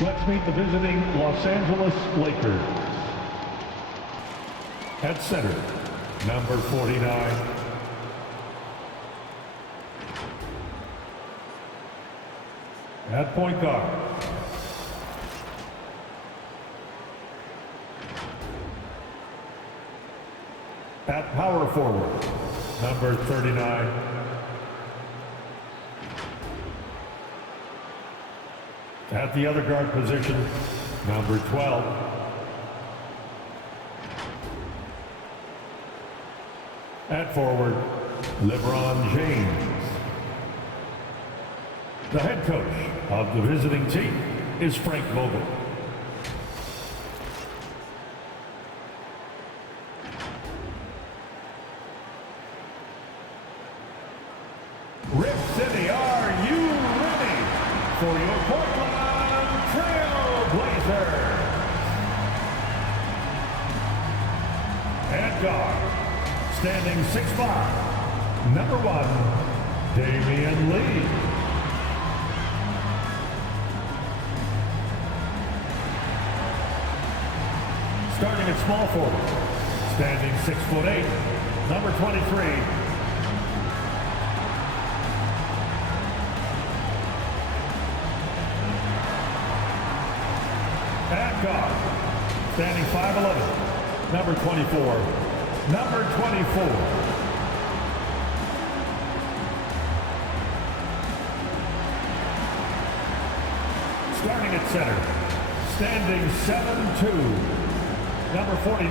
Let's meet the visiting Los Angeles Lakers. At center, number 49. At point guard, at power forward, number 39. At the other guard position, number 12. At forward, LeBron James. The head coach of the visiting team is Frank Vogel. Rip City, are you ready for your Portland Trail Blazers? At guard, standing 6'5", number 1, Damian Lee. Starting at small forward, standing 6'8", number 23. At guard, standing 5'11", number 24. Number 24. Starting at center, standing 7'2", number 49.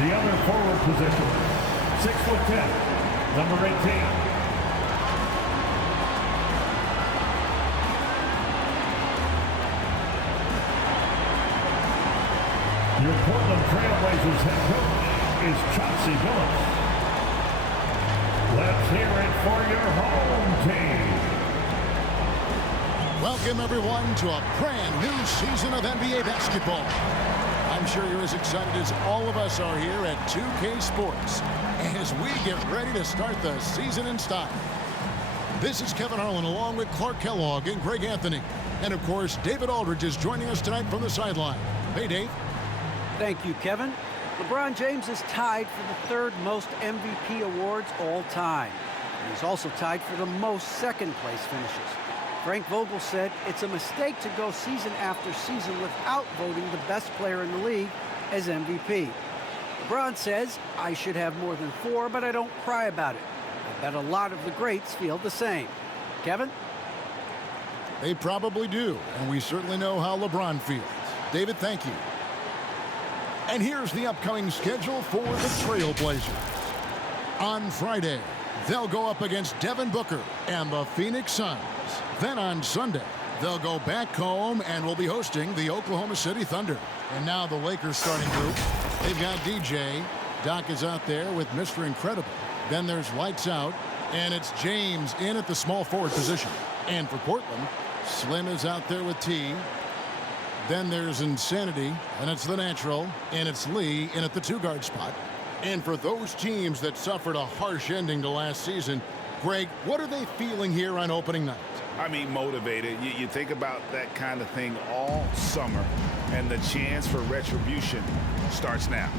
The other forward position, 6'10", number 18. Your Portland Trailblazers head coach is Chauncey Billups. Let's hear it for your home team. Welcome, everyone, to a brand new season of NBA basketball. I'm sure you're as excited as all of us are here at 2K Sports as we get ready to start the season in style. This is Kevin Harlan along with Clark Kellogg and Greg Anthony. And, of course, David Aldridge is joining us tonight from the sideline. Hey, Dave. Thank you, Kevin. LeBron James is tied for the third most MVP awards all time. And he's also tied for the most second-place finishes. Frank Vogel said it's a mistake to go season after season without voting the best player in the league as MVP. LeBron says, I should have more than 4, but I don't cry about it. I bet a lot of the greats feel the same. Kevin? They probably do, and we certainly know how LeBron feels. David, thank you. And here's the upcoming schedule for the Trailblazers. On Friday, they'll go up against Devin Booker and the Phoenix Suns. Then on Sunday, they'll go back home and will be hosting the Oklahoma City Thunder. And now the Lakers starting group. They've got DJ. Doc is out there with Mr. Incredible. Then there's Lights Out, and it's James in at the small forward position. And for Portland, Slim is out there with T. Then there's Insanity, and it's the natural, and it's Lee in at the 2-guard spot. And for those teams that suffered a harsh ending to last season, Greg, what are they feeling here on opening night? I mean, motivated. You think about that kind of thing all summer, and the chance for retribution starts now.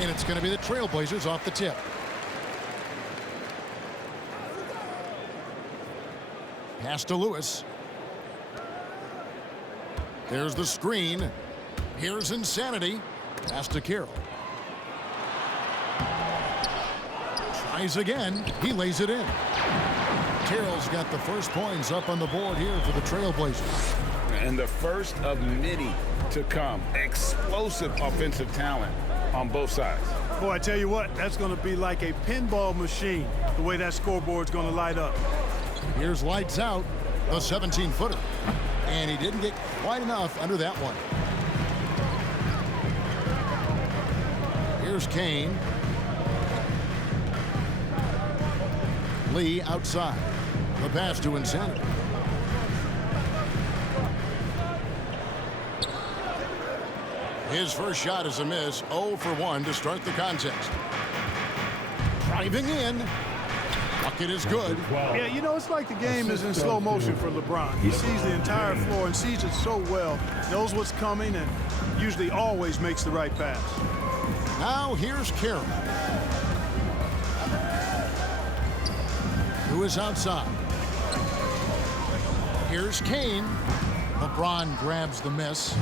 And it's going to be the Trailblazers off the tip. Pass to Lewis. There's the screen. Here's Insanity. Pass to Carroll. Tries again. He lays it in. Carroll's got the first points up on the board here for the Trailblazers. And the first of many to come. Explosive offensive talent on both sides. Boy, I tell you what, that's going to be like a pinball machine, the way that scoreboard's going to light up. Here's Lights Out, the 17-footer. And he didn't get quite enough under that one. Here's Kane. Lee outside. The pass to Insanity. His first shot is a miss. 0 for 1 to start the contest. Driving in. Bucket is good. Yeah, you know, it's like the game is in slow motion for LeBron. He sees the entire floor and sees it so well, knows what's coming, and usually always makes the right pass. Now here's Carroll, who is outside. Here's Kane. LeBron grabs the miss.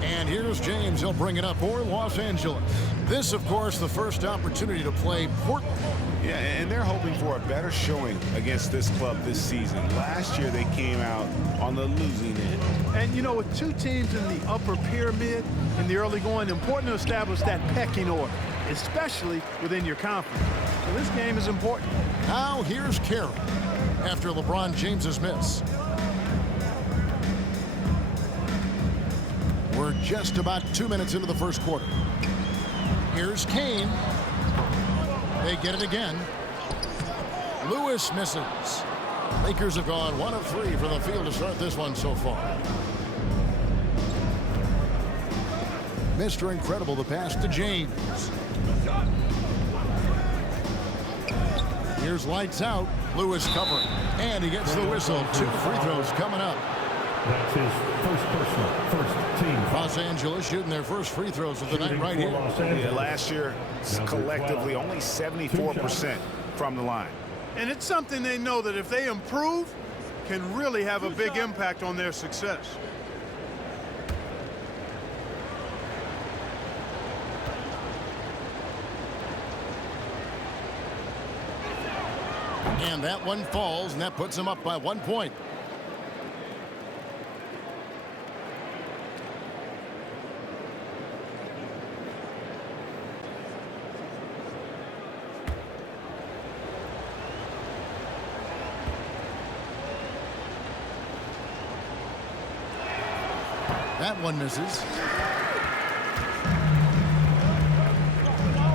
And here's James. He'll bring it up for Los Angeles. This, of course, the first opportunity to play Portland. Yeah, and they're hoping for a better showing against this club this season. Last year, they came out on the losing end. And, you know, with two teams in the upper pyramid in the early going, important to establish that pecking order, especially within your conference. So this game is important. Now here's Carroll after LeBron James's miss. We're just about 2 minutes into the first quarter. Here's Kane. They get it again. Lewis misses. Lakers have gone 1 of 3 from the field to start this one so far. Mr. Incredible, the pass to James. Here's lights out. Lewis covering. And he gets the whistle. 2 free throws coming up. That's his first personal, first team. Los Angeles shooting their first free throws of the night right here. Yeah, last year, collectively, only 74% from the line. And it's something they know that if they improve, can really have a big impact on their success. And that one falls, and that puts them up by 1 point. That one misses.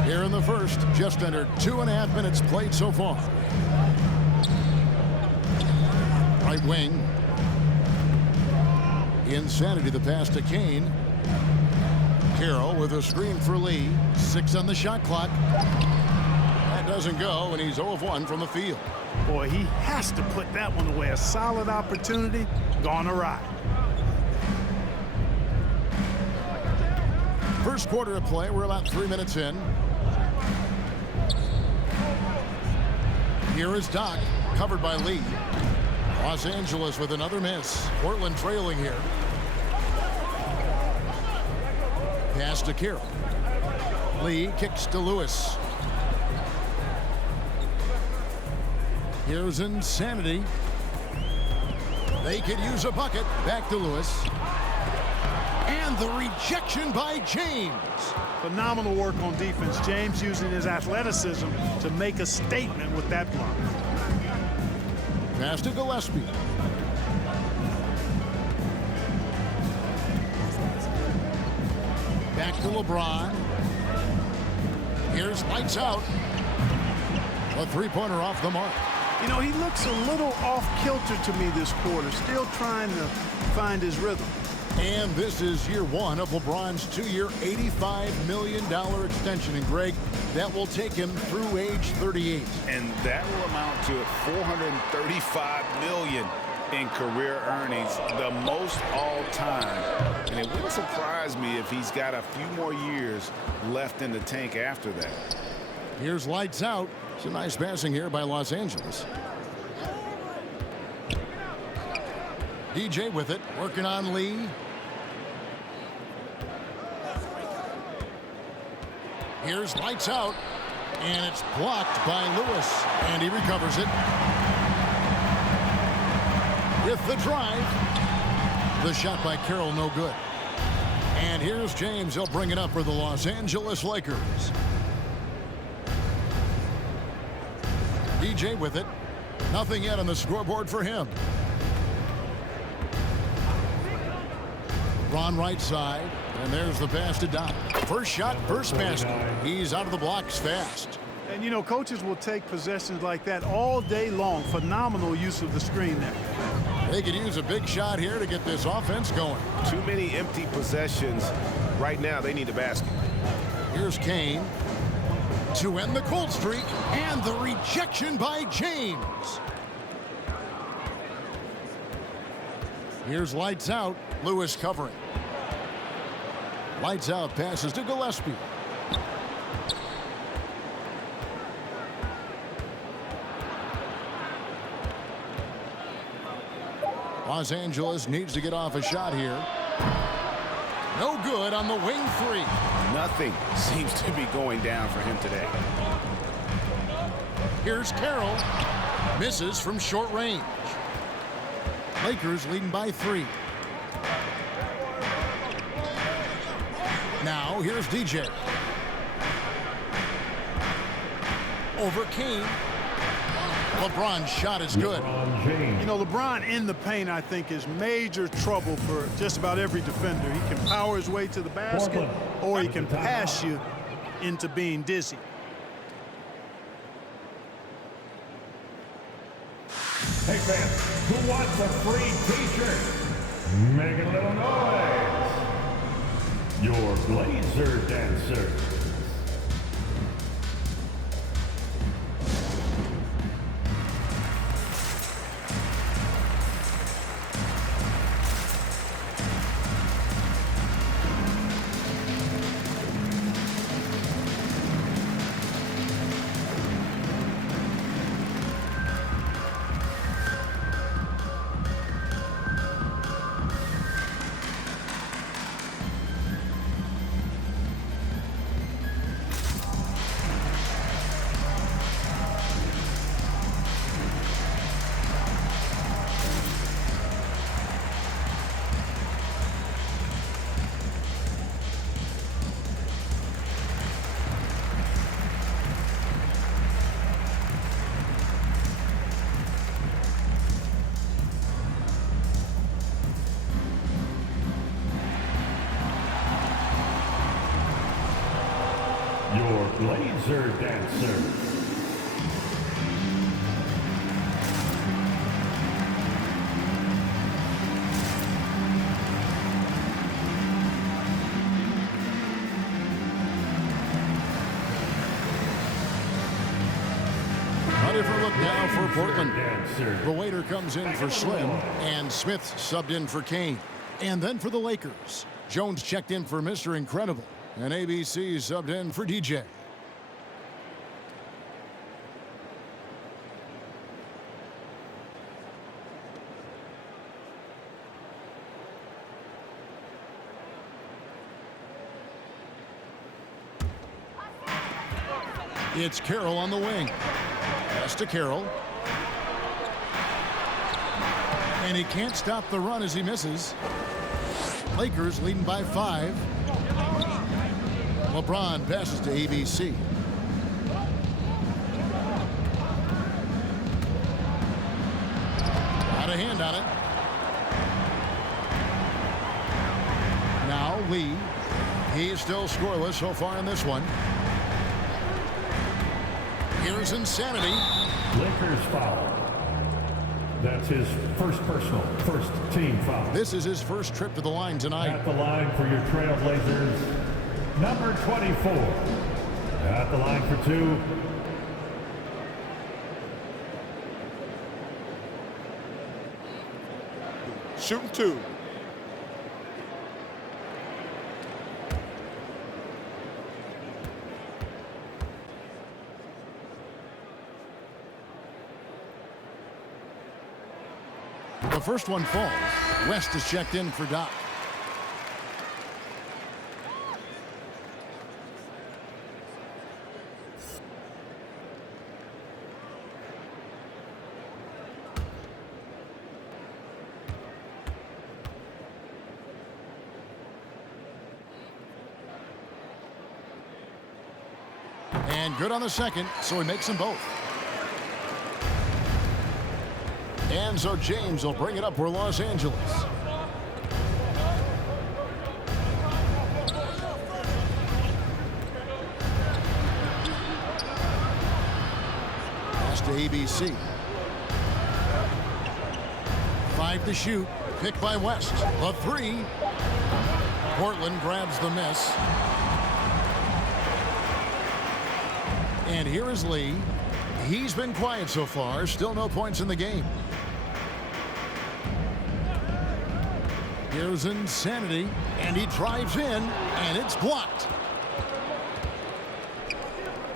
Here in the first, just under 2.5 minutes played so far. Right wing. Insanity, the pass to Kane. Carroll with a screen for Lee. 6 on the shot clock. That doesn't go, and he's 0 of 1 from the field. Boy, he has to put that one away. A solid opportunity gone awry. First quarter of play, we're about 3 minutes in. Here is Doc, covered by Lee. Los Angeles with another miss. Portland trailing here. Pass to Carroll. Lee kicks to Lewis. Here's Insanity. They could use a bucket. Back to Lewis. And the rejection by James. Phenomenal work on defense. James using his athleticism to make a statement with that block. Pass to Gillespie. Back to LeBron. Here's lights out. A three-pointer off the mark. You know, he looks a little off-kilter to me this quarter, still trying to find his rhythm. And this is year 1 of LeBron's 2-year, $85 million extension. And, Greg, that will take him through age 38. And that will amount to $435 million in career earnings, the most all time. And it wouldn't surprise me if he's got a few more years left in the tank after that. Here's lights out. Some nice passing here by Los Angeles. DJ with it, working on Lee. Here's lights out, and it's blocked by Lewis, and he recovers it. With the drive, the shot by Carroll no good. And here's James. He'll bring it up for the Los Angeles Lakers. DJ with it. Nothing yet on the scoreboard for him. LeBron right side, and there's the pass to Doc. First shot, first basket. He's out of the blocks fast. And, you know, coaches will take possessions like that all day long. Phenomenal use of the screen there. They could use a big shot here to get this offense going. Too many empty possessions Right now, they need a basket. Here's Kane to end the cold streak, and the rejection by James. Here's Lights Out. Lewis covering. Lights Out passes to Gillespie. Los Angeles needs to get off a shot here. No good on the wing three. Nothing seems to be going down for him today. Here's Carroll. Misses from short range. Lakers leading by 3. Now here's DJ. Over Kane. LeBron's shot is good. LeBron James. You know, LeBron in the paint, I think, is major trouble for just about every defender. He can power his way to the basket, or he can pass you into being dizzy. Hey fans, who wants a free t-shirt? Make a little noise. Your Blazer Dancer. Your Blazer Dancer. A different look now for Portland. Dancer. The waiter comes in for Slim, and Smith subbed in for Kane. And then for the Lakers, Jones checked in for Mr. Incredible, and ABC subbed in for DJ. It's Carroll on the wing. Pass to Carroll. And he can't stop the run as he misses. Lakers leading by 5. LeBron passes to ABC. Got a hand on it. Now Lee. He's still scoreless so far in this one. Here's Insanity. Lakers foul. That's his first personal, first team foul. This is his first trip to the line tonight. At the line for your Trailblazers, number 24. At the line for 2. Shooting 2. The first one falls. West is checked in for Doc. And good on the second, so he makes them both. And so James will bring it up for Los Angeles. Pass to ABC. 5 to shoot. Picked by West. A 3. Portland grabs the miss. And here is Lee. He's been quiet so far. Still no points in the game. Here's Insanity. And he drives in. And it's blocked.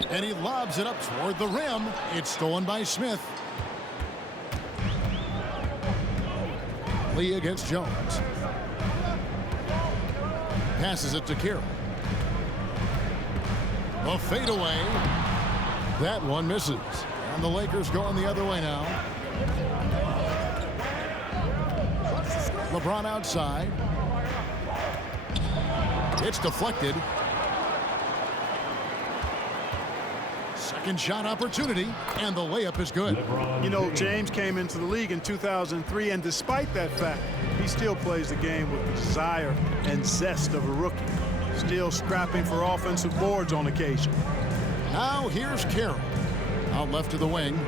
And he lobs it up toward the rim. It's stolen by Smith. Lee against Jones. Passes it to Carroll. A fadeaway. That one misses. And the Lakers going the other way now. LeBron outside. It's deflected. Second shot opportunity, and the layup is good. You know, James came into the league in 2003, and despite that fact, he still plays the game with the desire and zest of a rookie. Still scrapping for offensive boards on occasion. Now here's Carroll. Out left to the wing.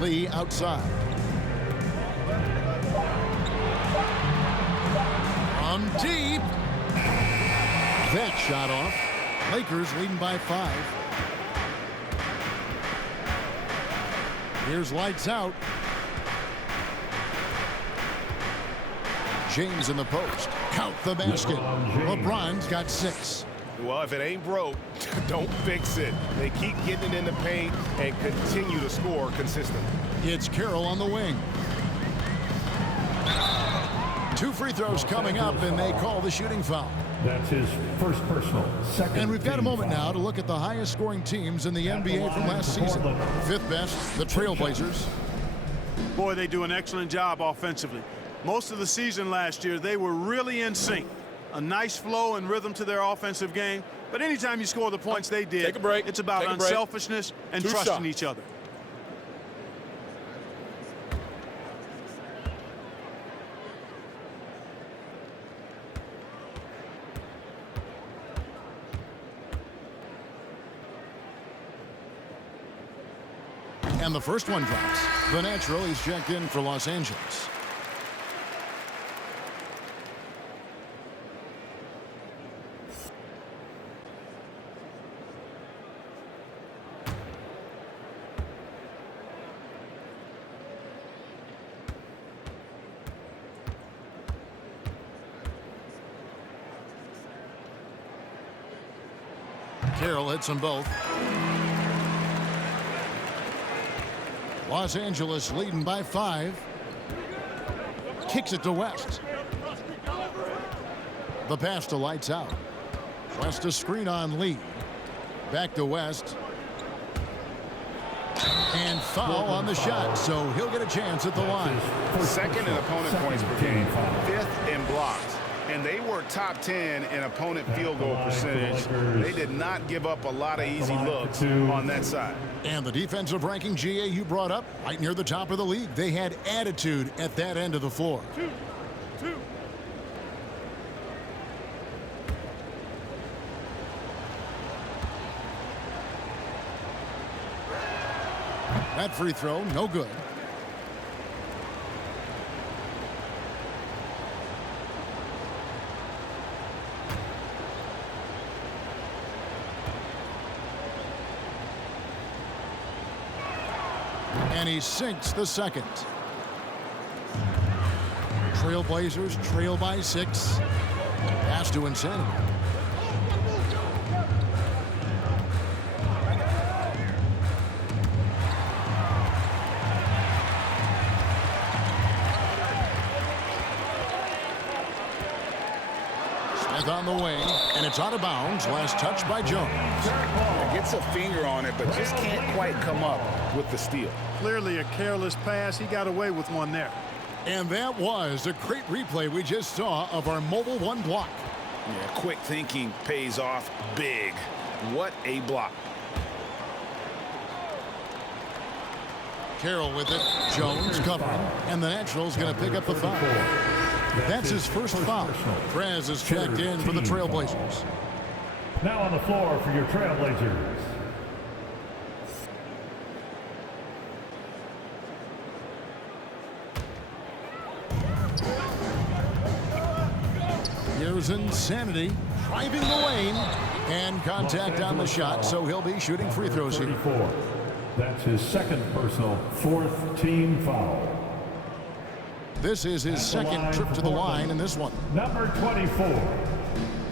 Lee outside. From deep. That shot off. Lakers leading by 5. Here's lights out. James in the post. Count the basket. LeBron's got 6. Well, if it ain't broke, don't fix it. They keep getting it in the paint and continue to score consistently. It's Carroll on the wing. 2 free throws coming up, and they call the shooting foul. That's his first personal. Second. And we've got a moment now to look at the highest scoring teams in the NBA from last season. 5th best, the Trailblazers. Boy, they do an excellent job offensively. Most of the season last year, they were really in sync. A nice flow and rhythm to their offensive game. But anytime you score the points they did, Take a break. it's about Take a break. unselfishness and 2 trusting shots. each other. And the first one drops. The natural, he's checked in for Los Angeles. Carroll hits them both. Los Angeles leading by 5. Kicks it to West. The pass to lights out. West a screen on Lee. Back to West. And foul on the shot, so he'll get a chance at the line. Second in opponent points per game. 5th in blocks. And they were top 10 in opponent field goal percentage. They did not give up a lot of easy looks on that side. And the defensive ranking, GA, you brought up, right near the top of the league. They had attitude at that end of the floor. 2. That free throw, no good. And he sinks the second. Trailblazers trail by 6. Pass to Insanity. Smith on the wing, and it's out of bounds. Last touch by Jones. Gets a finger on it, but just can't quite come up with the steal. Clearly a careless pass. He got away with one there. And that was a great replay we just saw of our Mobile One block. Yeah, quick thinking pays off big. What a block. Carroll with it. Jones covering. And the Nationals going to pick up the foul. That's his first foul. Prez is checked in for the Trailblazers. Now on the floor for your Trailblazers. Here's Insanity driving the lane, and contact on the shot, so he'll be shooting free throws here. 34. That's his second personal, fourth team foul. This is his second trip to the line in this one. Number 24,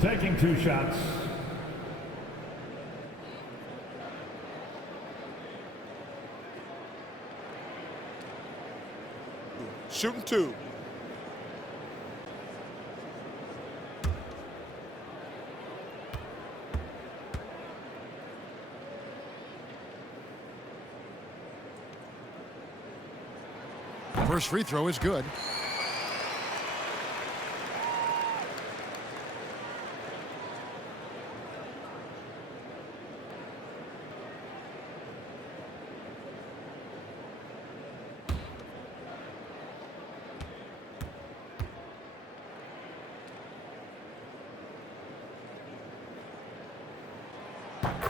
taking 2 shots. Shooting 2. First free throw is good.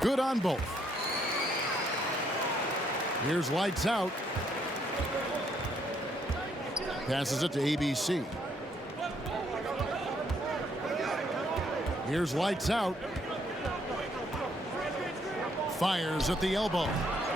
Good on both. Here's lights out. Passes it to ABC. Here's lights out. Fires at the elbow.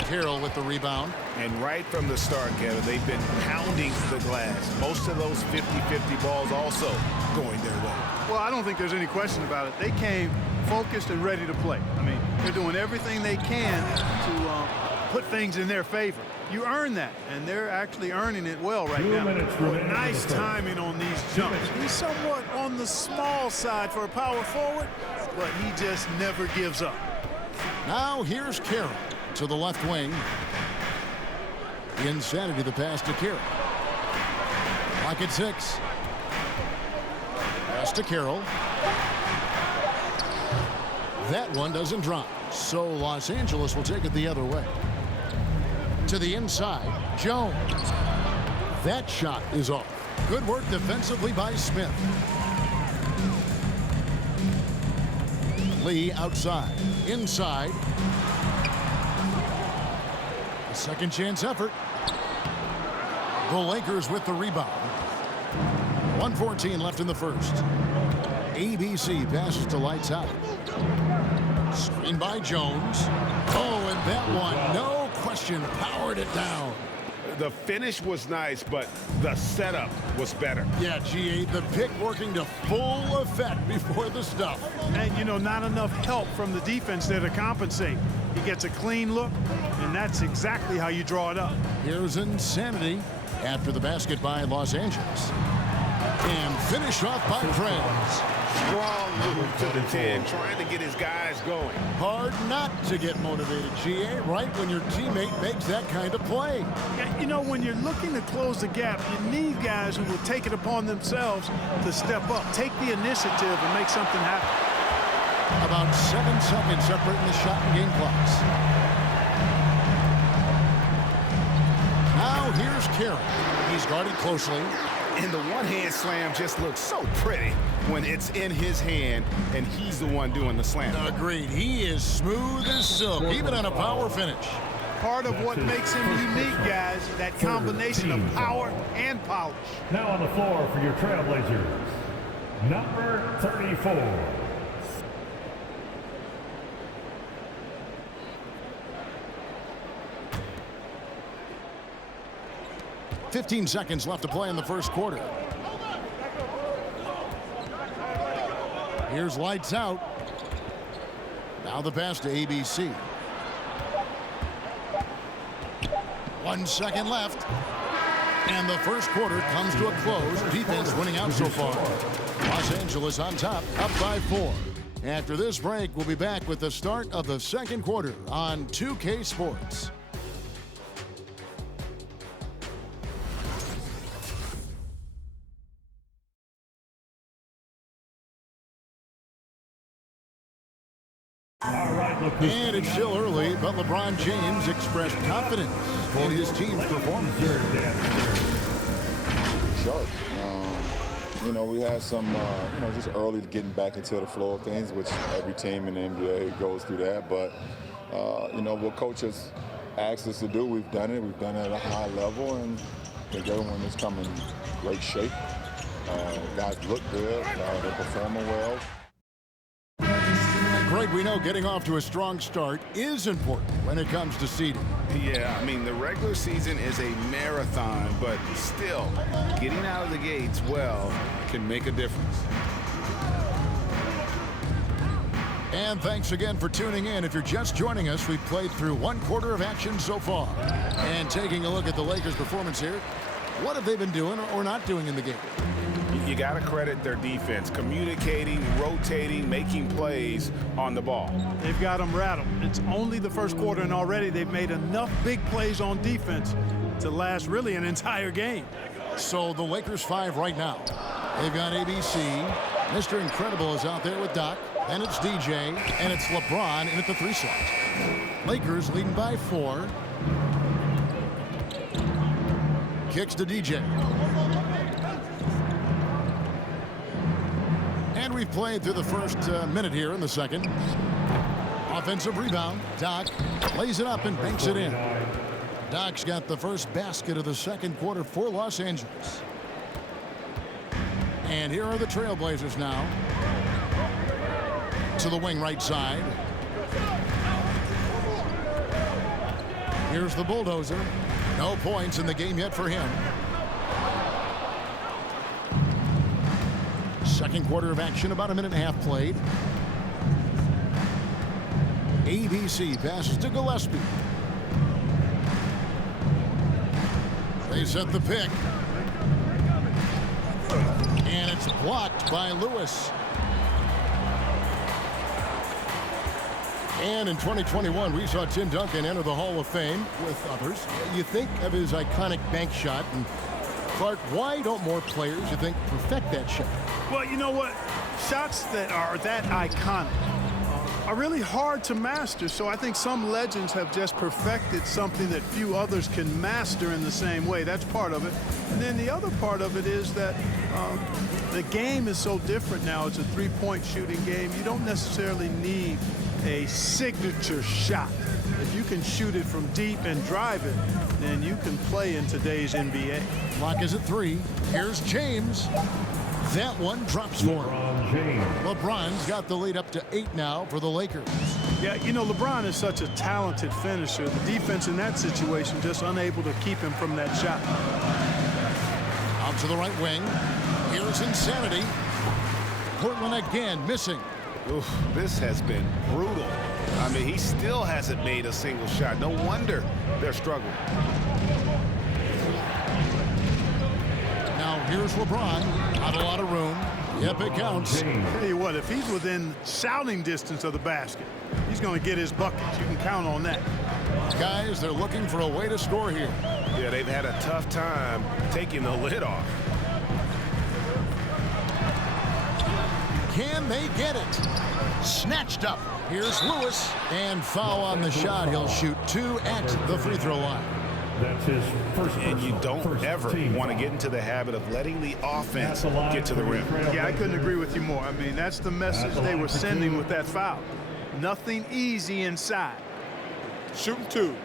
Carroll with the rebound. And right from the start, Kevin, they've been pounding the glass. Most of those 50-50 balls also going their way. Well, I don't think there's any question about it. They came focused and ready to play. I mean, they're doing everything they can to put things in their favor. You earn that, and they're actually earning it well right 2 now. minutes remaining. Nice timing on these jumps. He's somewhat on the small side for a power forward, but he just never gives up. Now here's Carroll to the left wing. Insanity, the pass to Carroll. Clock at 6. Pass to Carroll. That one doesn't drop, so Los Angeles will take it the other way. To the inside, Jones. That shot is off. Good work defensively by Smith. Lee outside. Inside. A second chance effort. The Lakers with the rebound. 1:14 left in the first. ABC passes to lights out. Screen by Jones. Oh, and that one, no question, powered it down. The finish was nice, but the setup was better. Yeah, GA, the pick working to full effect before the stuff. And, you know, not enough help from the defense there to compensate. He gets a clean look, and that's exactly how you draw it up. Here's Insanity after the basket by Los Angeles. And finished off by Friends. Strong move to the 10, trying to get his guys going. Hard not to get motivated, GA, right when your teammate makes that kind of play. Yeah, you know, when you're looking to close the gap, you need guys who will take it upon themselves to step up, take the initiative, and make something happen. About 7 seconds separating the shot and game clocks. Now here's Carroll. He's guarded closely. And the one-hand slam just looks so pretty when it's in his hand and he's the one doing the slam. Agreed. He is smooth as silk, even on a power finish. Part of what makes him unique, guys, that combination of power and polish. Now on the floor for your Trailblazers, number 34. 15 seconds left to play in the first quarter. Here's lights out. Now the pass to ABC. 1 second left. And the first quarter comes to a close. Defense winning out so far. Los Angeles on top, up by 4. After this break, we'll be back with the start of the second quarter on 2K Sports. And it's still early, but LeBron James expressed confidence in his team's performance. Sharp. You know, we had some, you know, just early getting back into the flow of things, which every team in the NBA goes through that. But, you know, what coaches asked us to do, we've done it. We've done it at a high level, and I think everyone has come in great shape. Guys look good. They're performing well. Greg, we know getting off to a strong start is important when it comes to seeding. Yeah, I mean, the regular season is a marathon, but still, getting out of the gates well can make a difference. And thanks again for tuning in. If you're just joining us, we've played through one quarter of action so far. And taking a look at the Lakers' performance here, what have they been doing or not doing in the game? You got to credit their defense, communicating, rotating, making plays on the ball. They've got them rattled. It's only the first quarter, and already they've made enough big plays on defense to last really an entire game. So the Lakers 5 right now. They've got ABC. Mr. Incredible is out there with Doc. And it's DJ. And it's LeBron in at the 3 slot. Lakers leading by 4. Kicks to DJ. And we've played through the first minute here in the second. Offensive rebound. Doc lays it up and banks it in. Doc's got the first basket of the second quarter for Los Angeles. And here are the Trailblazers now. To the wing right side. Here's the bulldozer. No points in the game yet for him. Second quarter of action, about a minute and a half played. ABC passes to Gillespie. They set the pick. And it's blocked by Lewis. And in 2021, we saw Tim Duncan enter the Hall of Fame with others. You think of his iconic bank shot. And Clark, why don't more players, you think, perfect that shot? Well, you know what? Shots that are that iconic are really hard to master. So I think some legends have just perfected something that few others can master in the same way. That's part of it. And then the other part of it is that the game is so different now. It's a three-point shooting game. You don't necessarily need a signature shot. If you can shoot it from deep and drive it, then you can play in today's NBA. Clock is at 3. Here's James. That one drops for him. LeBron's got the lead up to 8 now for the Lakers. Yeah, you know, LeBron is such a talented finisher. The defense in that situation just unable to keep him from that shot. Out to the right wing. Here's Insanity. Portland again missing. Oof, this has been brutal. I mean, he still hasn't made a single shot. No wonder they're struggling. Now here's LeBron. Not a lot of room. Yep, it counts. Tell you what, if he's within shouting distance of the basket, he's going to get his buckets. You can count on that. Guys, they're looking for a way to score here. Yeah, they've had a tough time taking the lid off. Can they get it? Snatched up. Here's Lewis. And foul on the shot. He'll shoot 2 at the free throw line. That's his first. And you don't ever want to get into the habit of letting the offense get to the rim. Yeah, I couldn't agree with you more. I mean, that's the message they were sending with that foul. Nothing easy inside. Shooting 2.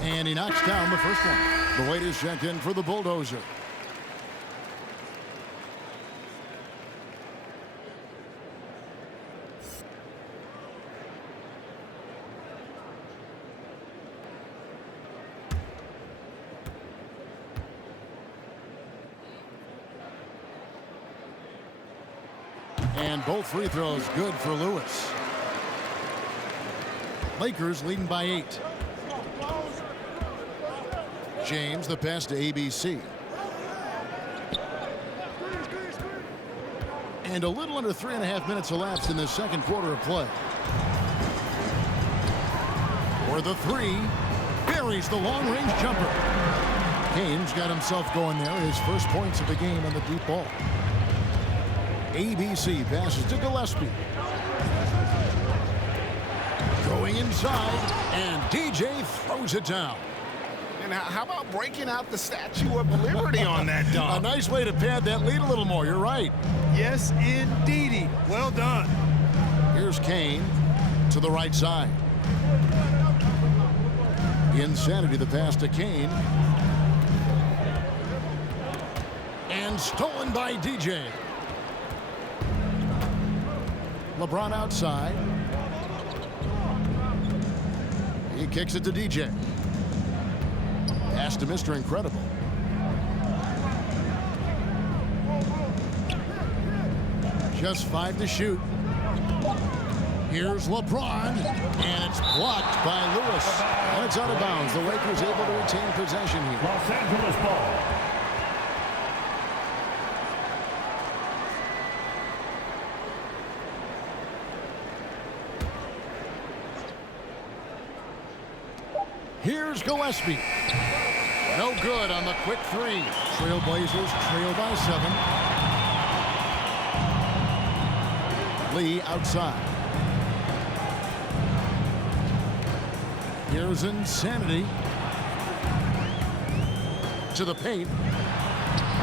And he knocks down the first one. The weight is checked in for the bulldozer. And both free throws good for Lewis. Lakers leading by 8. James, the pass to ABC. And a little under 3.5 minutes elapsed in the second quarter of play. For the 3, buries the long-range jumper. Kane's got himself going there, his first points of the game on the deep ball. ABC passes to Gillespie. Going inside, and DJ throws it down. And how about breaking out the Statue of Liberty on that dunk? A nice way to pad that lead a little more. You're right. Yes, indeedy. Well done. Here's Kane to to the right side. Insanity, the pass to Kane. And stolen by DJ. LeBron outside. He kicks it to DJ. Pass to Mr. Incredible. Just 5 to shoot. Here's LeBron, and it's blocked by Lewis. And it's out of bounds. The Lakers able to retain possession here. Los Angeles ball. Here's Gillespie. No good on the quick three. Trailblazers trail by 7. Lee outside. Here's Insanity. To the paint.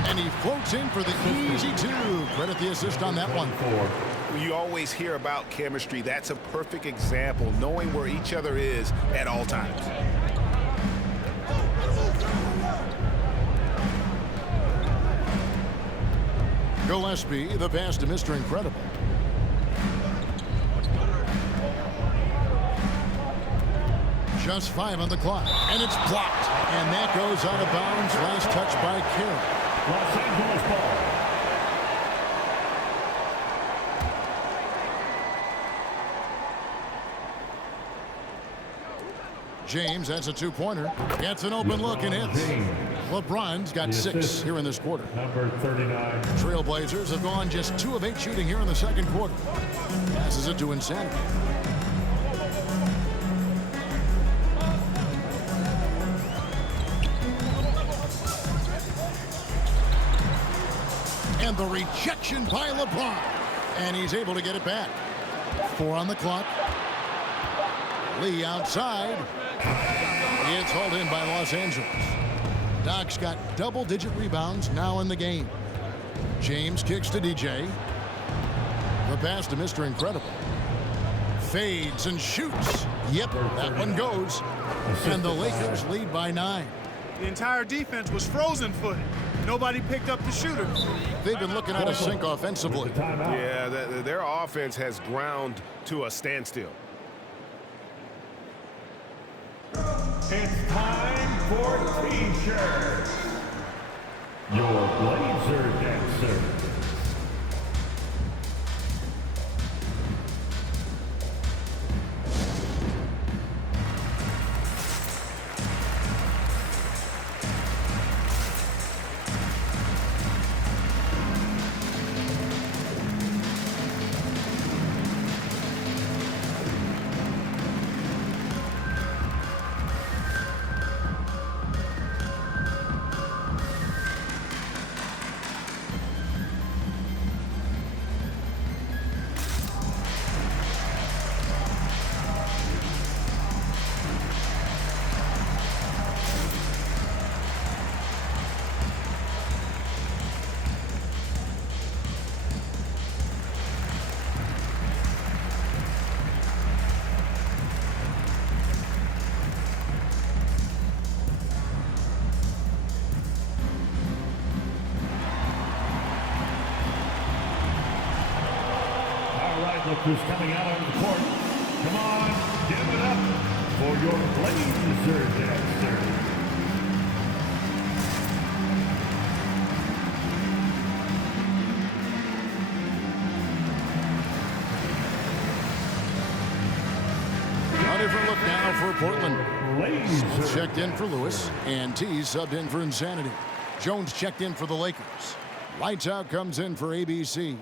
And he floats in for the easy 2. Credit the assist on that one. You always hear about chemistry. That's a perfect example, knowing where each other is at all times. Gillespie, the pass to Mr. Incredible. Just 5 on the clock, and it's blocked. And that goes out of bounds. Last touch by Carroll. Los Angeles ball. James, that's a 2-pointer. Gets an open look and hits. LeBron's got 6 here in this quarter. Number 39. Trailblazers have gone just 2 of 8 shooting here in the second quarter. Passes it to Insanity. And the rejection by LeBron. And he's able to get it back. 4 on the clock. Lee outside. It's hauled in by Los Angeles. Doc's got double-digit rebounds now in the game. James kicks to DJ. The pass to Mr. Incredible. Fades and shoots. Yep, that one goes. And the Lakers lead by 9. The entire defense was frozen-footed. Nobody picked up the shooter. They've been looking out of sync offensively. Yeah, their offense has ground to a standstill. It's time for T-shirts. Your Blazer Dancer. Look who's coming out on the court. Come on, give it up for your Blazer Dancer. A different look now for Portland. Blazer. Checked in for Lewis, and T subbed in for Insanity. Jones checked in for the Lakers. Lights out comes in for ABC.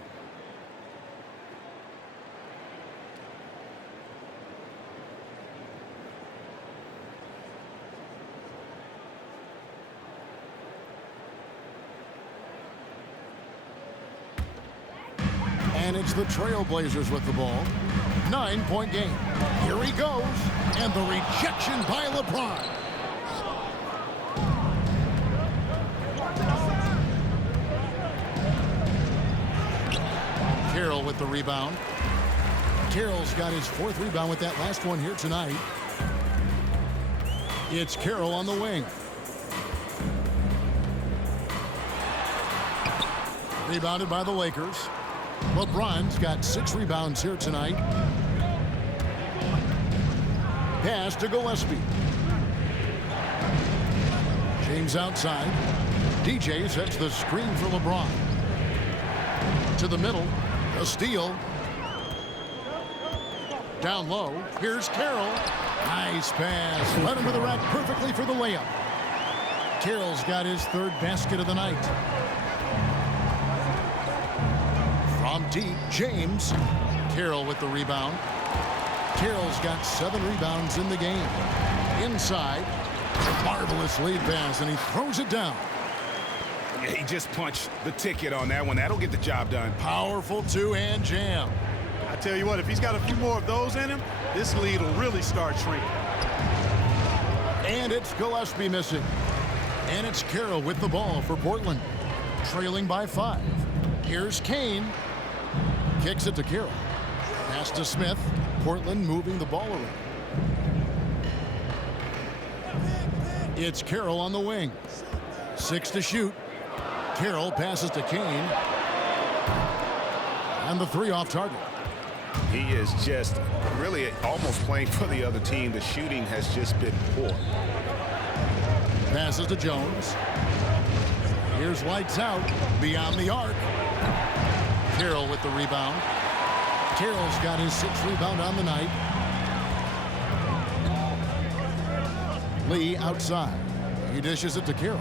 And it's the Trailblazers with the ball. 9-point game. Here he goes. And the rejection by LeBron. Carroll with the rebound. Carroll's got his 4th rebound with that last one here tonight. It's Carroll on the wing. Rebounded by the Lakers. LeBron's got 6 rebounds here tonight. Pass to Gillespie. James outside. DJ sets the screen for LeBron. To the middle. A steal. Down low. Here's Carroll. Nice pass. Led him to the rack perfectly for the layup. Carroll's got his 3rd basket of the night. From deep, James. Carroll with the rebound. Carroll's got 7 rebounds in the game. Inside. Marvelous lead pass, and he throws it down. Yeah, he just punched the ticket on that one. That'll get the job done. Powerful 2-hand jam. I tell you what, if he's got a few more of those in him, this lead will really start shrinking. And it's Gillespie missing. And it's Carroll with the ball for Portland. Trailing by 5. Here's Kane. Kicks it to Carroll. Pass to Smith. Portland moving the ball around. It's Carroll on the wing. 6 to shoot. Carroll passes to Kane. And the 3 off target. He is just really almost playing for the other team. The shooting has just been poor. Passes to Jones. Here's lights out. Beyond the arc. Carroll with the rebound. Carroll's got his 6th rebound on the night. Lee outside. He dishes it to Carroll.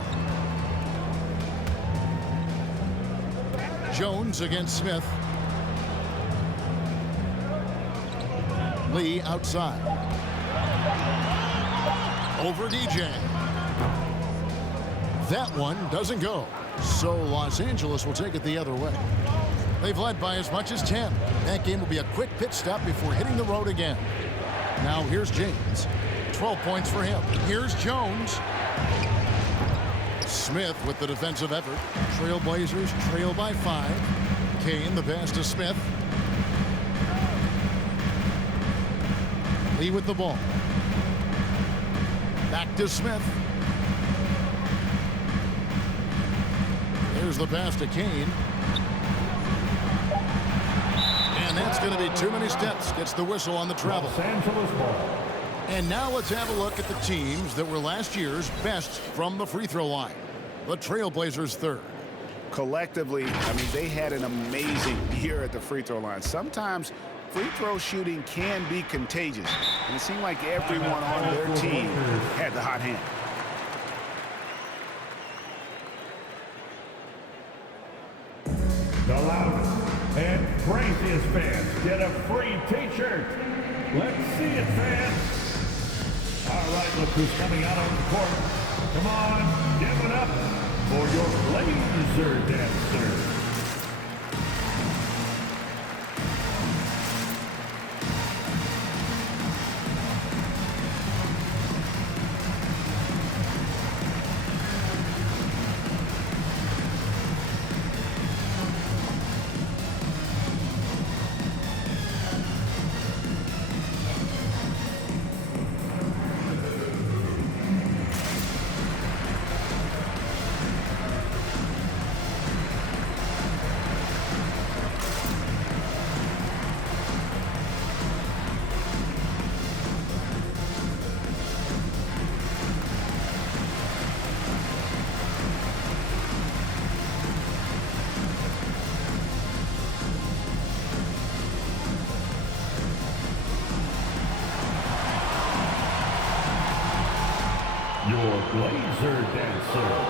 Jones against Smith. Lee outside. Over DJ. That one doesn't go. So Los Angeles will take it the other way. They've led by as much as 10. That game will be a quick pit stop before hitting the road again. Now here's James. 12 points for him. Here's Jones. Smith with the defensive effort. Trailblazers trail by 5. Kane the pass to Smith. Lee with the ball. Back to Smith. There's the pass to Kane. And that's going to be too many steps. Gets the whistle on the travel. Los Angeles ball. And now let's have a look at the teams that were last year's best from the free throw line. The Trailblazers 3rd. Collectively, I mean, they had an amazing year at the free throw line. Sometimes free throw shooting can be contagious. And it seemed like everyone on their team had the hot hand. The loudest and craziest fans get a free t-shirt. Let's see it, fans. All right, look who's coming out on the court. Come on, give it up for your Blazer Dancer. Your Blazer Dancer.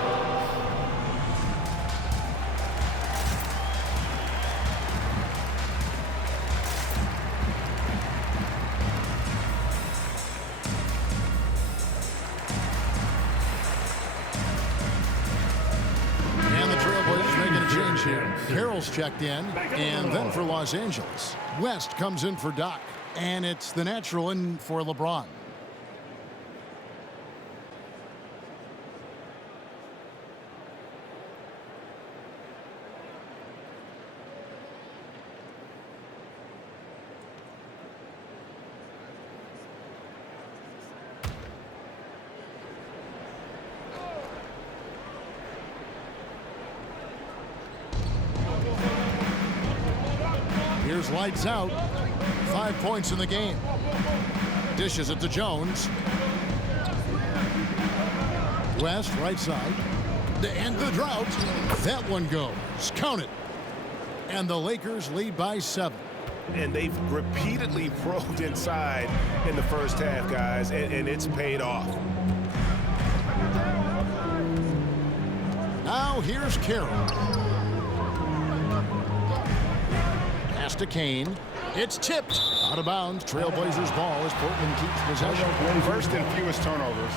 Carroll's checked in, and then for Los Angeles, West comes in for Doc, and it's the natural in for LeBron. Here's lights out. 5 points in the game. Dishes it to Jones. West, right side. To end the drought. That one goes. Count it. And the Lakers lead by 7. And they've repeatedly probed inside in the first half, guys, and it's paid off. Now here's Carroll. Pass to Kane. It's tipped. Out of bounds. Trailblazers ball as Portland keeps possession. First in fewest turnovers,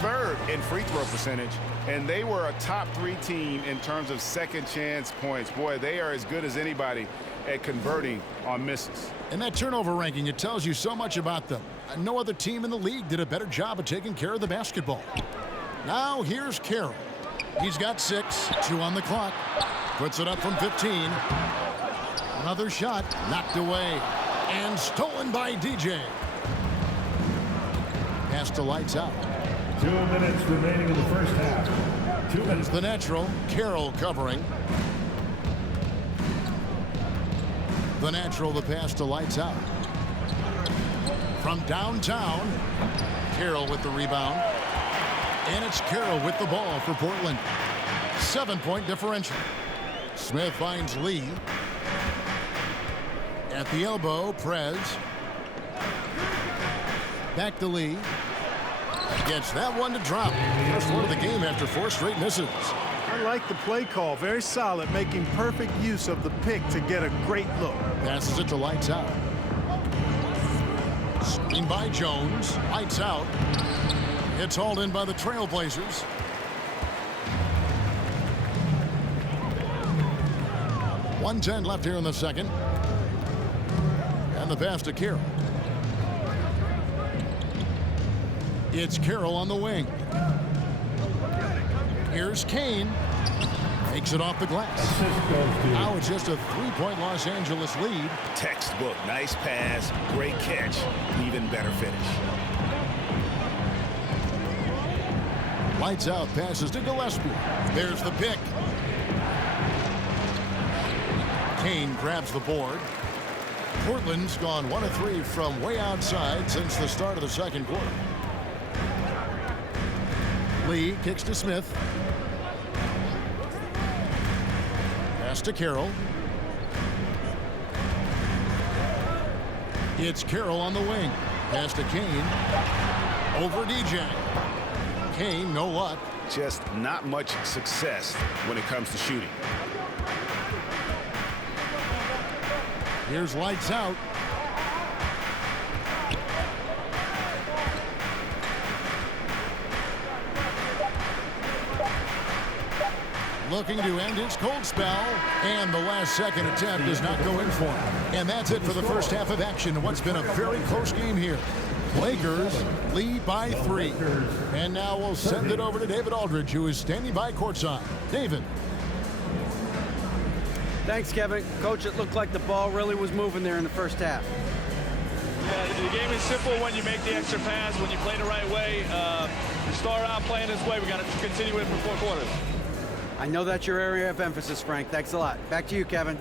third in free throw percentage, and they were a top 3 team in terms of second chance points. Boy, they are as good as anybody at converting on misses. In that turnover ranking, it tells you so much about them. No other team in the league did a better job of taking care of the basketball. Now here's Carroll. He's got 6, 2 on the clock. Puts it up from 15. Another shot knocked away and stolen by DJ. Pass to lights out. 2 minutes remaining in the first half. 2 minutes. The natural, Carroll covering. The natural, the pass to lights out. From downtown, Carroll with the rebound. And it's Carroll with the ball for Portland. 7-point differential. Smith finds Lee. At the elbow, Prez. Back to Lee. Gets that one to drop. First one of the game after 4 straight misses. I like the play call. Very solid, making perfect use of the pick to get a great look. Passes it to lights out. Screen by Jones. Lights out. It's hauled in by the Trailblazers. .110 left here in the second. And the pass to Carroll. It's Carroll on the wing. Here's Kane. Takes it off the glass. Now it's just a 3-point Los Angeles lead. Textbook, nice pass, great catch, even better finish. Lights out, passes to Gillespie. There's the pick. Kane grabs the board. Portland's gone 1 of 3 from way outside since the start of the second quarter. Lee kicks to Smith. Pass to Carroll. It's Carroll on the wing. Pass to Kane. Over DJ. Kane, no luck. Just not much success when it comes to shooting. Here's lights out. Looking to end his cold spell, and the last second attempt does not go in for him. And that's it for the first half of action in what's been a very close game here. Lakers lead by 3. And now we'll send it over to David Aldridge, who is standing by courtside. David. Thanks, Kevin. Coach, it looked like the ball really was moving there in the first half. Yeah, the game is simple when you make the extra pass, when you play the right way. We start out playing this way. We got to continue it for 4 quarters. I know that's your area of emphasis, Frank. Thanks a lot. Back to you, Kevin.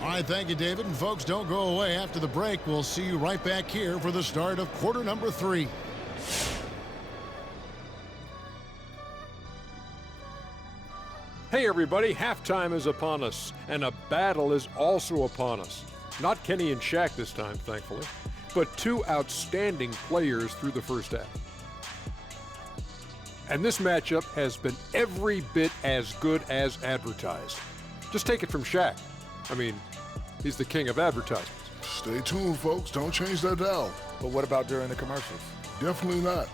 All right, thank you, David. And folks, don't go away. After the break, we'll see you right back here for the start of quarter number 3. Hey, everybody. Halftime is upon us, and a battle is also upon us. Not Kenny and Shaq this time, thankfully, but 2 outstanding players through the first half. And this matchup has been every bit as good as advertised. Just take it from Shaq. I mean, he's the king of advertisements. Stay tuned, folks. Don't change that dial. But what about during the commercials? Definitely not.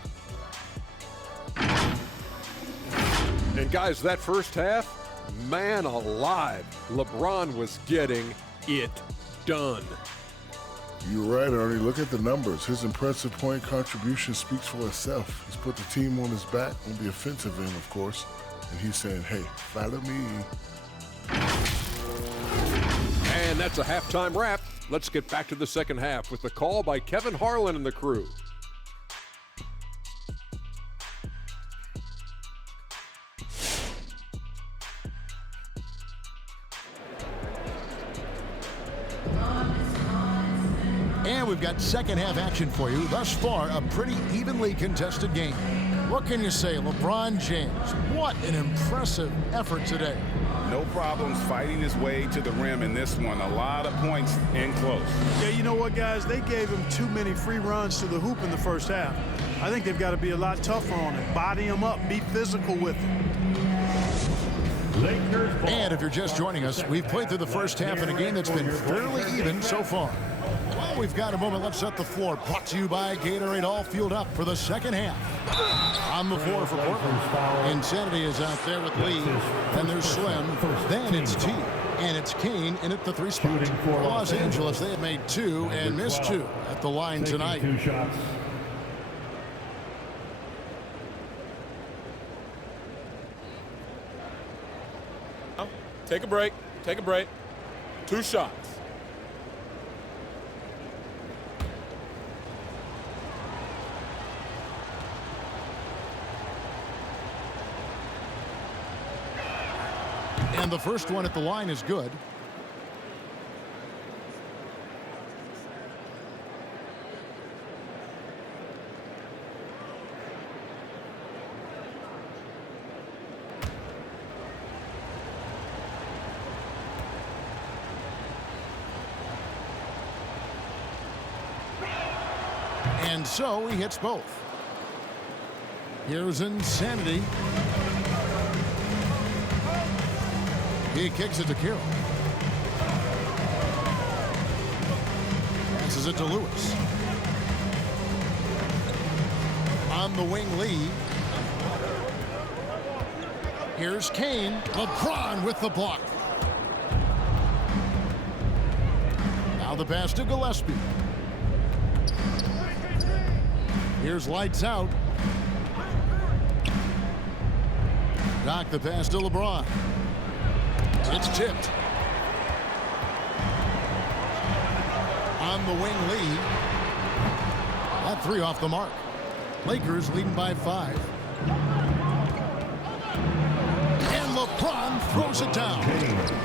And guys, that first half, man alive, LeBron was getting it done. You're right, Ernie. Look at the numbers. His impressive point contribution speaks for itself. He's put the team on his back, on the offensive end, of course. And he's saying, hey, follow me. And that's a halftime wrap. Let's get back to the second half with the call by Kevin Harlan and the crew. And we've got second half action for you. Thus far, a pretty evenly contested game. What can you say, LeBron James? What an impressive effort today. No problems fighting his way to the rim in this one. A lot of points in close. Yeah, you know what, guys? They gave him too many free runs to the hoop in the first half. I think they've got to be a lot tougher on him. Body him up. Be physical with him. And if you're just joining us, we've played through the first half in a game that's been fairly even so far. Well, we've got a moment. Let's set the floor. Brought to you by Gatorade, all fueled up for the second half. On the floor for Portland. Insanity is out there with Lee. Then there's Slim. Then it's T. And it's Kane in at the 3 spot. For Los Angeles, they have made 2 and missed 2 at the line tonight. 2 shots. Take a break. Take a break. 2 shots. And the first one at the line is good. And so he hits both. Here's Insanity. He kicks it to Carroll. Passes it to Lewis. On the wing, Lee. Here's Kane. LeBron with the block. Now the pass to Gillespie. Here's lights out. Doc the pass to LeBron. It's tipped. On the wing, Lee. That 3 off the mark. Lakers leading by 5. And LeBron throws it down.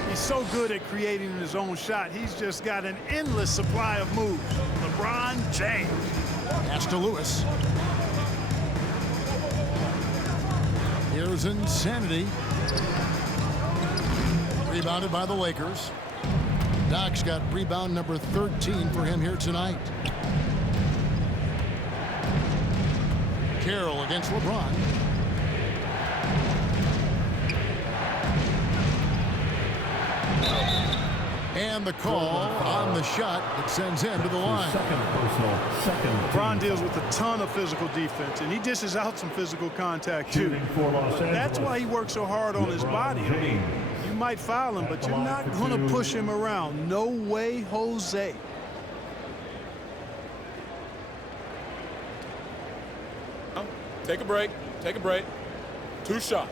He's so good at creating his own shot. He's just got an endless supply of moves. LeBron James. Pass to Lewis. Here's Insanity. Rebounded by the Lakers. Doc's got rebound number 13 for him here tonight. Carroll against LeBron. And the call on the shot that sends him to the line. LeBron deals with a ton of physical defense, and he dishes out some physical contact too. That's why he works so hard on his body. I mean, you might foul him, but you're not going to push him around. No way, Jose. Take a break. Take a break. 2 shots.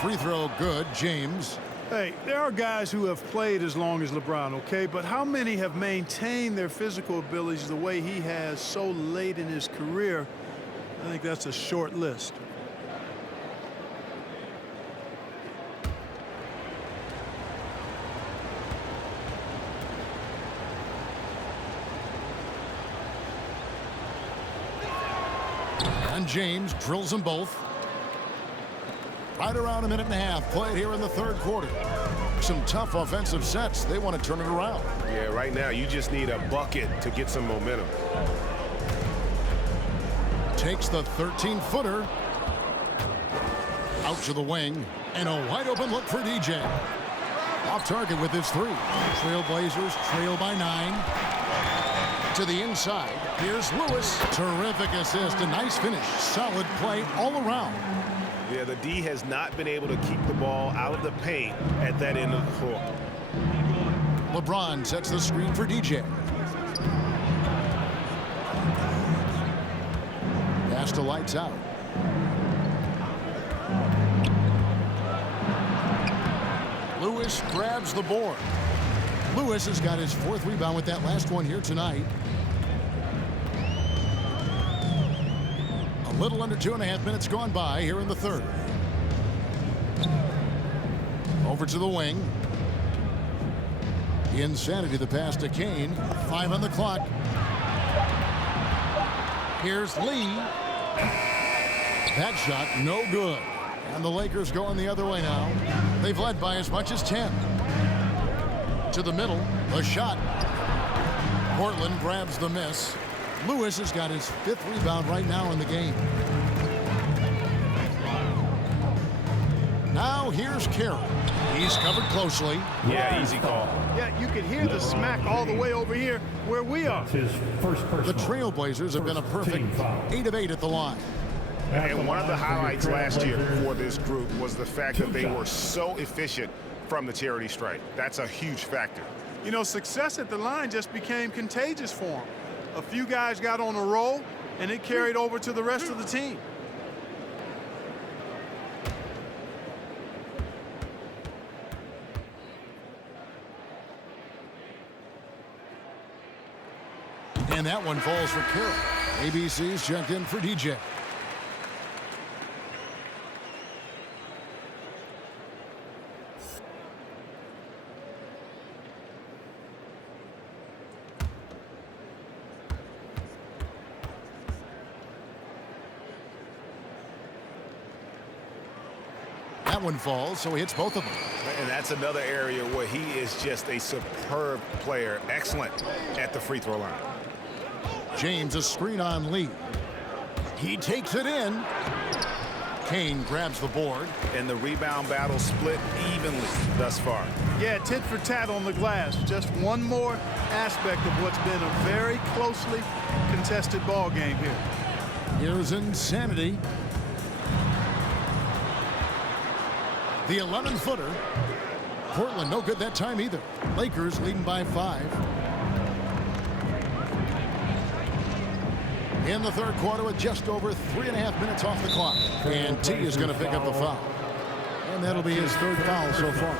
Free throw good, James. Hey, there are guys who have played as long as LeBron, okay? But how many have maintained their physical abilities the way he has so late in his career? I think that's a short list. And James drills them both. Right around 1.5 minutes played here in the 3rd quarter. Some tough offensive sets. They want to turn it around. Yeah, right now you just need a bucket to get some momentum. Takes the 13-footer. Out to the wing. And a wide open look for DJ. Off target with his 3. Trailblazers trail by 9. To the inside. Here's Lewis. Terrific assist. A nice finish. Solid play all around. Yeah, the D has not been able to keep the ball out of the paint at that end of the floor. LeBron sets the screen for DJ. Pass to lights out. Lewis grabs the board. Lewis has got his 4th rebound with that last one here tonight. Little under 2.5 minutes gone by here in the third. Over to the wing. Insanity, the pass to Kane. 5 on the clock. Here's Lee. That shot, no good. And the Lakers going the other way now. They've led by as much as 10. To the middle, the shot. Portland grabs the miss. Lewis has got his 5th rebound right now in the game. Now here's Carroll. He's covered closely. Yeah, easy call. Yeah, you can hear the smack all the way over here where we are. His first The Trailblazers have been a perfect 8 of 8 at the line. And one of the highlights last year for this group was the fact that they were so efficient from the charity stripe. That's a huge factor. You know, success at the line just became contagious for them. A few guys got on a roll, and it carried over to the rest of the team. And that one falls for Carroll. ABC's checked in for DJ. That one falls, so he hits both of them. And that's another area where he is just a superb player. Excellent at the free throw line. James, a screen on Lee. He takes it in. Kane grabs the board. And the rebound battle split evenly thus far. Yeah, tit for tat on the glass. Just one more aspect of what's been a very closely contested ball game here. Here's Insanity. The 11-footer. Portland no good that time either. Lakers leading by 5. In the third quarter with just over 3.5 minutes off the clock. And T is going to pick up the foul. And that'll be his 3rd foul so far.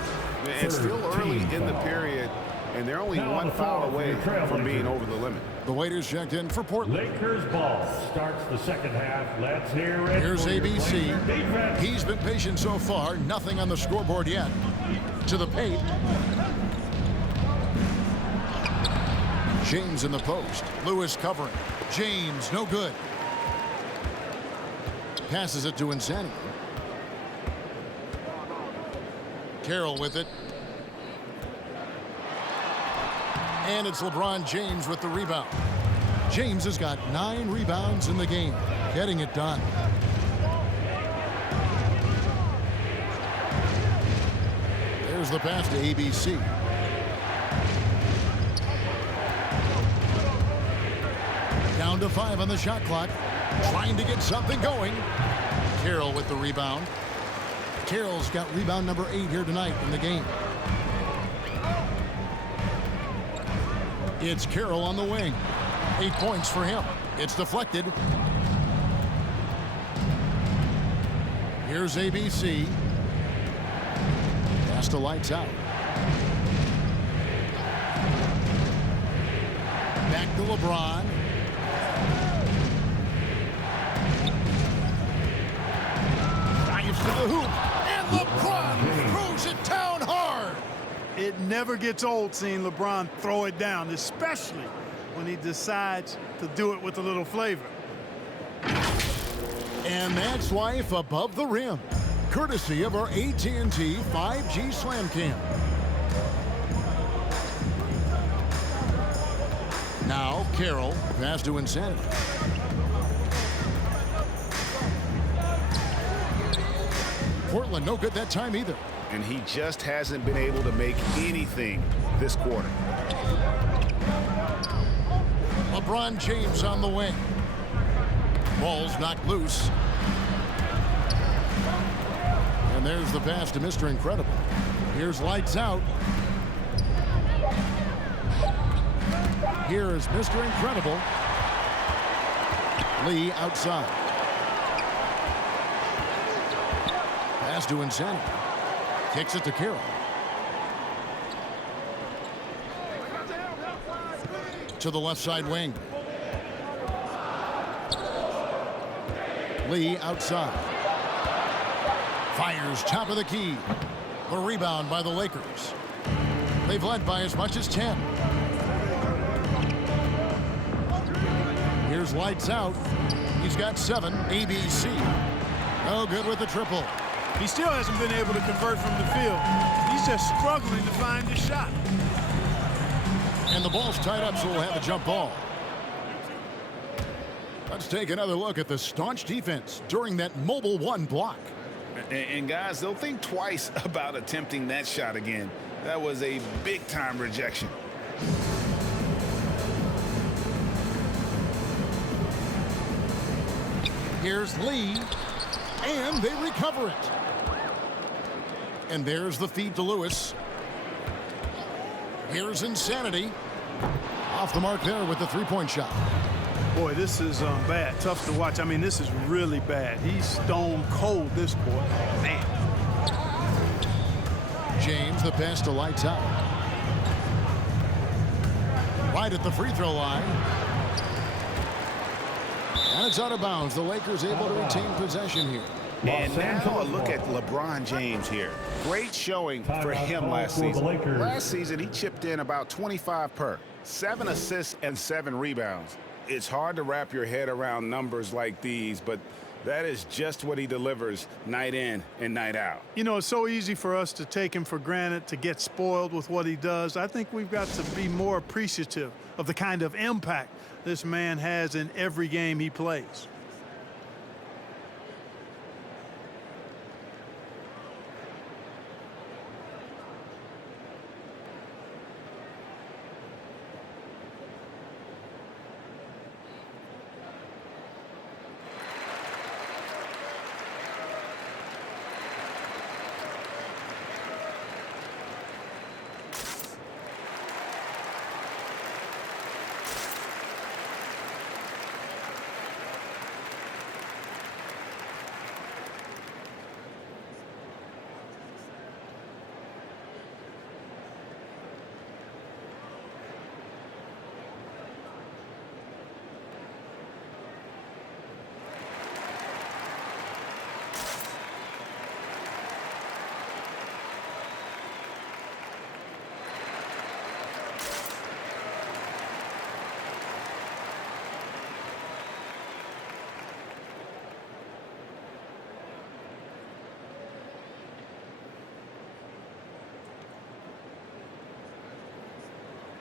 It's still early in the period, and they're only one foul away from being over the limit. The waiters checked in for Portland. Lakers ball starts the second half. Let's hear it. Here's ABC. He's been patient so far. Nothing on the scoreboard yet. To the paint. James in the post. Lewis covering. James, no good. Passes it to Insanity. Carroll with it. And it's LeBron James with the rebound. James has got 9 rebounds in the game, getting it done. There's the pass to ABC. Down to 5 on the shot clock. Trying to get something going. Carroll with the rebound. Carroll's got rebound number 8 here tonight in the game. It's Carroll on the wing. 8 points for him. It's deflected. Here's ABC. Pass to Lights Out. Back to LeBron. Dives to the hoop. And LeBron throws it down hard. It never gets old seeing LeBron throw it down, especially when he decides to do it with a little flavor. And that's life above the rim, courtesy of our AT&T 5G Slam Cam. Now Carroll, pass to Insanity. Portland no good that time either. And he just hasn't been able to make anything this quarter. LeBron James on the wing. Ball's knocked loose. And there's the pass to Mr. Incredible. Here's Lights Out. Here is Mr. Incredible. Lee outside. Pass to Insanity. Kicks it to Carroll. To the left side wing. Lee outside. Fires top of the key. The rebound by the Lakers. They've led by as much as 10. Here's lights out. He's got 7. ABC. No good with the triple. He still hasn't been able to convert from the field. He's just struggling to find his shot. And the ball's tied up, so we'll have a jump ball. Let's take another look at the staunch defense during that mobile 1 block. And guys, they'll think twice about attempting that shot again. That was a big-time rejection. Here's Lee, and they recover it. And there's the feed to Lewis. Here's Insanity. Off the mark there with the three-point shot. Boy, this is bad. Tough to watch. I mean, this is really bad. He's stone cold this quarter. Man. James, the pass to lights out. Right at the free throw line. And it's out of bounds. The Lakers able to retain possession here. And now a look at LeBron James here. Great showing for him last season. Last season, he chipped in about 25 per. 7 assists and 7 rebounds. It's hard to wrap your head around numbers like these, but that is just what he delivers night in and night out. You know, it's so easy for us to take him for granted, to get spoiled with what he does. I think we've got to be more appreciative of the kind of impact this man has in every game he plays.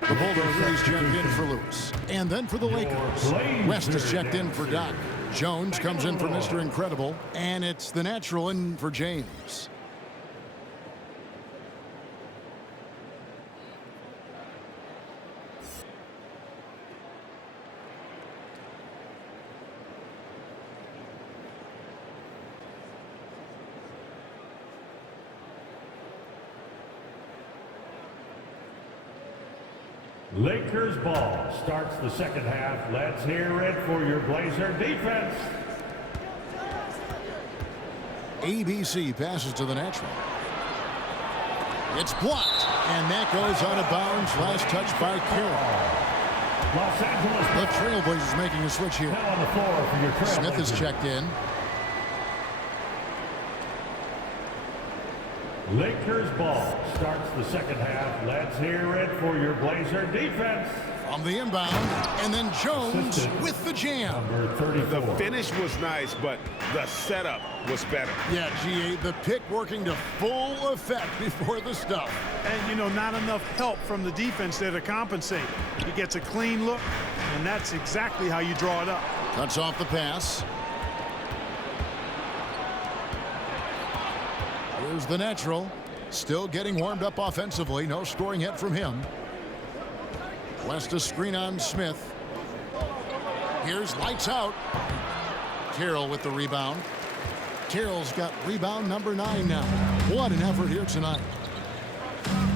The Bulldogs checked in for Lewis. And then for the Lakers. West is checked in for Doc. Jones comes in for Mr. Incredible. And it's the natural in for James. Lakers ball starts the second half. Let's hear it for your Blazer defense. ABC passes to the natural. It's blocked, and that goes out of bounds. Last touch by Carroll. Los Angeles. The Trailblazers making a switch here. Now on the floor for your Trailblazers. Smith is checked in. Lakers ball starts the second half. Let's hear it for your Blazer defense. On the inbound, and then Jones with the jam. Number 34. The finish was nice, but the setup was better. Yeah, GA, the pick working to full effect before the stuff. And, you know, not enough help from the defense there to compensate. He gets a clean look, and that's exactly how you draw it up. Cuts off the pass. Here's the natural. Still getting warmed up offensively. No scoring yet from him. West a screen on Smith. Here's lights out. Carroll with the rebound. Carroll's got rebound number 9 now. What an effort here tonight.